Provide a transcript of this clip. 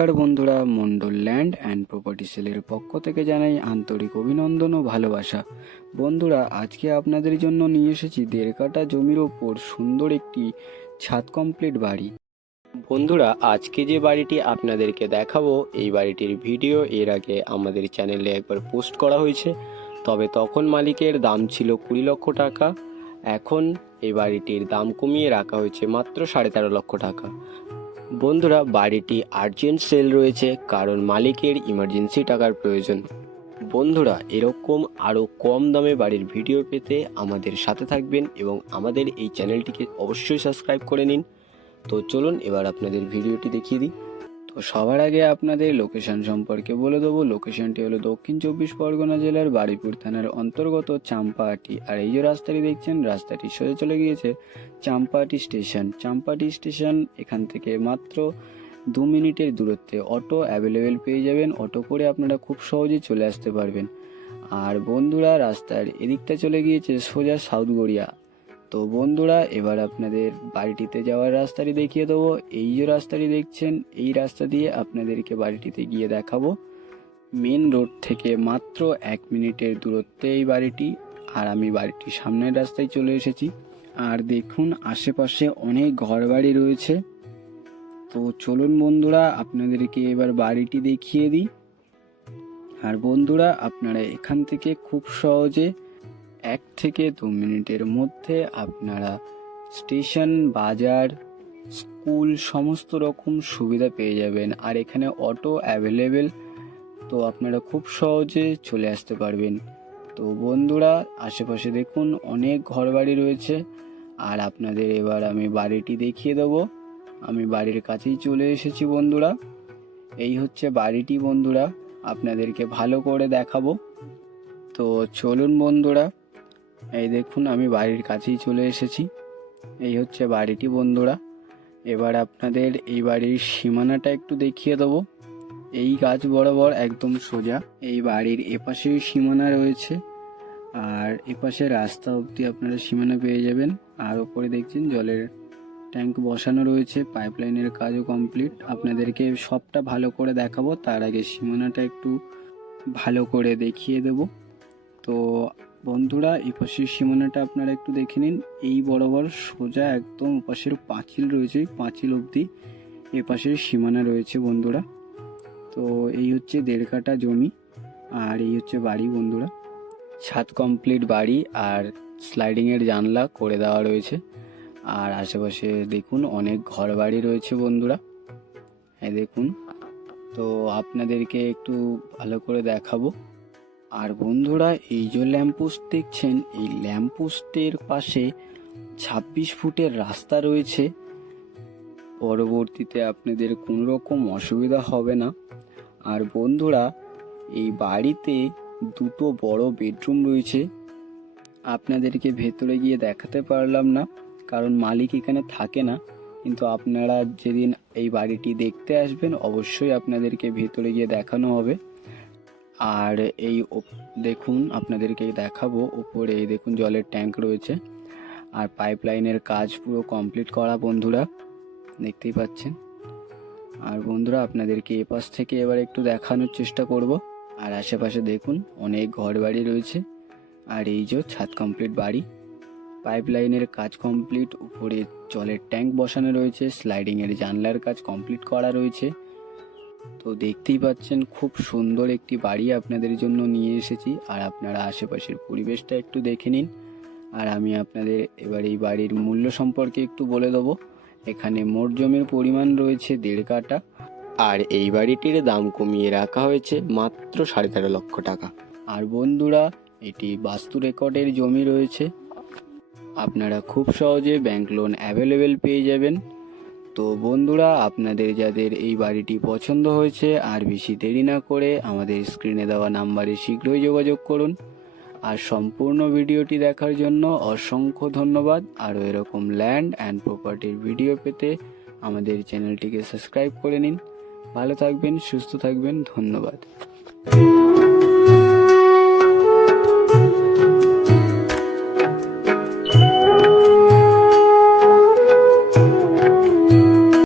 নমস্কার বন্ধুরা, Mondal land and property সেলের পক্ষ থেকে জানাই আন্তরিক অভিনন্দন ও ভালোবাসা। বন্ধুরা, আজকে আপনাদের জন্য নিয়ে এসেছি 1.5 কাঠা জমির ওপর সুন্দর একটি ছাদ কমপ্লিট বাড়ি। বন্ধুরা, আজকে যে বাড়িটি আপনাদেরকে দেখাবো, এই বাড়িটির ভিডিও এর আগে আমাদের চ্যানেলে একবার পোস্ট করা হয়েছে, তবে তখন মালিকের দাম ছিল 20 লক্ষ টাকা। এখন এই বাড়িটির দাম কমিয়ে রাখা হয়েছে মাত্র 13.5 লক্ষ টাকা। বন্ধুরা, বাড়িটি আর্জেন্ট সেল রয়েছে কারণ মালিকের ইমার্জেন্সি টাকার প্রয়োজন। বন্ধুরা, এরকম আরও কম দামে বাড়ির ভিডিও পেতে আমাদের সাথে থাকবেন এবং আমাদের এই চ্যানেলটিকে অবশ্যই সাবস্ক্রাইব করে নিন। তো চলুন এবার আপনাদের ভিডিওটি দেখিয়ে দিই। তো সবার আগে আপনাদের লোকেশন সম্পর্কে বলে দেবো। লোকেশনটি হলো দক্ষিণ 24 পরগনা জেলার বারুইপুর থানার অন্তর্গত চাম্পাহাটি। আর এই যে রাস্তাটি দেখছেন, রাস্তাটি সোজা চলে গিয়েছে চাম্পাহাটি স্টেশন। চাম্পাহাটি স্টেশন এখান থেকে মাত্র 2 মিনিটের দূরত্বে অটো অ্যাভেলেবেল পেয়ে যাবেন। অটো করে আপনারা খুব সহজেই চলে আসতে পারবেন। আর বন্ধুরা, রাস্তার এদিকটা চলে গিয়েছে সোজা সাউথ গড়িয়া। তো বন্ধুরা, এবার আপনাদের বাড়িটিতে যাওয়ার রাস্তাটি দেখিয়ে দেবো। এই যে রাস্তাটি দেখছেন, এই রাস্তা দিয়ে আপনাদেরকে বাড়িটিতে গিয়ে দেখাবো। মেন রোড থেকে মাত্র 1 মিনিটের দূরত্বে এই বাড়িটি। আর আমি বাড়িটির সামনের রাস্তায় চলে এসেছি। আর দেখুন, আশেপাশে অনেক ঘরবাড়ি রয়েছে। তো চলুন বন্ধুরা, আপনাদেরকে এবার বাড়িটি দেখিয়ে দিই। আর বন্ধুরা, আপনারা এখান থেকে খুব সহজে 1 থেকে 2 মিনিটের মধ্যে আপনারা স্টেশন, বাজার, স্কুল সমস্ত রকম সুবিধা পেয়ে যাবেন। আর এখানে অটো অ্যাভেলেবেল, তো আপনারা খুব সহজে চলে আসতে পারবেন। তো বন্ধুরা, আশেপাশে দেখুন অনেক ঘরবাড়ি রয়েছে। আর আপনাদের এবার আমি বাড়িটি দেখিয়ে দেবো। আমি বাড়ির কাছেই চলে এসেছি বন্ধুরা। এই হচ্ছে বাড়িটি বন্ধুরা, আপনাদেরকে ভালো করে দেখাবো। তো চলুন বন্ধুরা, এই দেখুন আমি বাড়ির কাছেই চলে এসেছি। এই হচ্ছে বাড়িটি বন্ধুরা। এবার আপনাদের এই বাড়ির সীমানাটা একটু দেখিয়ে দেবো। এই গাছ বরাবর একদম সোজা এই বাড়ির এপাশেও সীমানা রয়েছে, আর এপাশে রাস্তা অবধি আপনারা সীমানা পেয়ে যাবেন। আর ওপরে দেখছেন জলের ট্যাঙ্ক বসানো রয়েছে, পাইপলাইনের কাজও কমপ্লিট। আপনাদেরকে সবটা ভালো করে দেখাবো, তার আগে সীমানাটা একটু ভালো করে দেখিয়ে দেব। তো বন্ধুরা, এই পাশের সীমানাটা আপনারা একটু দেখে নিন। এই বরাবর সোজা একদম পাশের পাঁচিল রয়েছে, পাঁচিল অবধি এ পাশের সীমানা রয়েছে বন্ধুরা। তো এই হচ্ছে 1.5 কাঠা জমি, আর এই হচ্ছে বাড়ি বন্ধুরা। ছাদ কমপ্লিট বাড়ি, আর স্লাইডিংয়ের জানলা করে দেওয়া রয়েছে। আর আশেপাশে দেখুন অনেক ঘর বাড়ি রয়েছে বন্ধুরা। এই দেখুন, তো আপনাদেরকে একটু ভালো করে দেখাবো। আর বন্ধুরা, এই যে ল্যাম্পপোস্ট দেখছেন, এই ল্যাম্পপোস্টের পাশে 26 ফুটের রাস্তা রয়েছে। পরবর্তীতে আপনাদের কোনো রকম অসুবিধা হবে না। আর বন্ধুরা, এই বাড়িতে 2টো বড় বেডরুম রয়েছে। আপনাদেরকে ভেতরে গিয়ে দেখাতে পারলাম না কারণ মালিক এখানে থাকে না, কিন্তু আপনারা যেদিন এই বাড়িটি দেখতে আসবেন অবশ্যই আপনাদেরকে ভেতরে গিয়ে দেখানো হবে। আর এই দেখুন, আপনাদেরকে দেখাবো উপরে এই দেখুন জলের ট্যাঙ্ক রয়েছে, আর পাইপলাইনের কাজ পুরো কমপ্লিট করা বন্ধুরা, দেখতেই পাচ্ছেন। আর বন্ধুরা, আপনাদেরকে এপাশ থেকে এবার একটু দেখানোর চেষ্টা করব। আর আশেপাশে দেখুন অনেক ঘর বাড়ি রয়েছে। আর এই যে ছাদ কমপ্লিট বাড়ি, পাইপলাইনের কাজ কমপ্লিট, উপরে জলের ট্যাঙ্ক বসানো রয়েছে, স্লাইডিংয়ের জানলার কাজ কমপ্লিট করা রয়েছে। তো দেখতেই পাচ্ছেন খুব সুন্দর একটি বাড়ি আপনাদের জন্য নিয়ে এসেছি। আর আপনারা আশেপাশের পরিবেশটা একটু দেখে নিন। আর আমি আপনাদের এবার এই বাড়ির মূল্য সম্পর্কে একটু বলে দেবো। এখানে মোট জমির পরিমাণ রয়েছে 1.5 কাঠা, আর এই বাড়িটির দাম কমিয়ে রাখা হয়েছে মাত্র 13.5 লক্ষ টাকা। আর বন্ধুরা, এটি বাস্তু রেকর্ডের জমি রয়েছে। আপনারা খুব সহজে ব্যাংক লোন অ্যাভেলেবেল পেয়ে যাবেন। তো বন্ধুরা, আপনাদের যাদের এই বাড়িটি পছন্দ হয়েছে আর বেশি দেরি না করে আমাদের স্ক্রিনে দেওয়া নাম্বারে শীঘ্রই যোগাযোগ করুন। আর সম্পূর্ণ ভিডিওটি দেখার জন্য অসংখ্য ধন্যবাদ। আরও এরকম ল্যান্ড অ্যান্ড প্রপার্টির ভিডিও পেতে আমাদের চ্যানেলটিকে সাবস্ক্রাইব করে নিন। ভালো থাকবেন, সুস্থ থাকবেন, ধন্যবাদ।